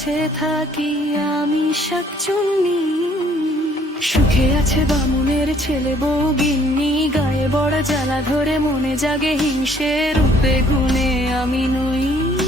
কাছে থাকি আমি শাকচুন্নি। সুখে আছে বামুনের ছেলে বউ গিন্নি, গায়ে বড় জ্বালা ধরে মনে জাগে হিংসে, রূপে গুণে আমি নই।